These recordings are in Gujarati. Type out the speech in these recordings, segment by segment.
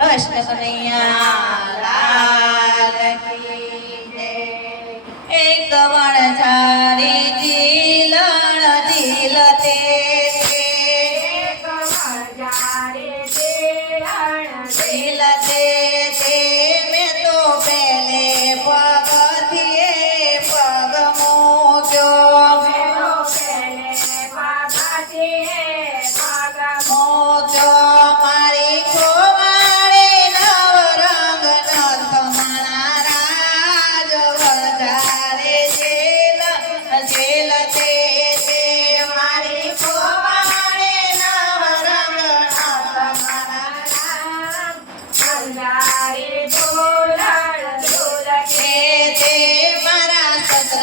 કૃષ્ણ કનૈયા એક વણ ઝારી જીલણ જીલતે જીલતે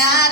Yeah.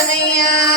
Tanzania.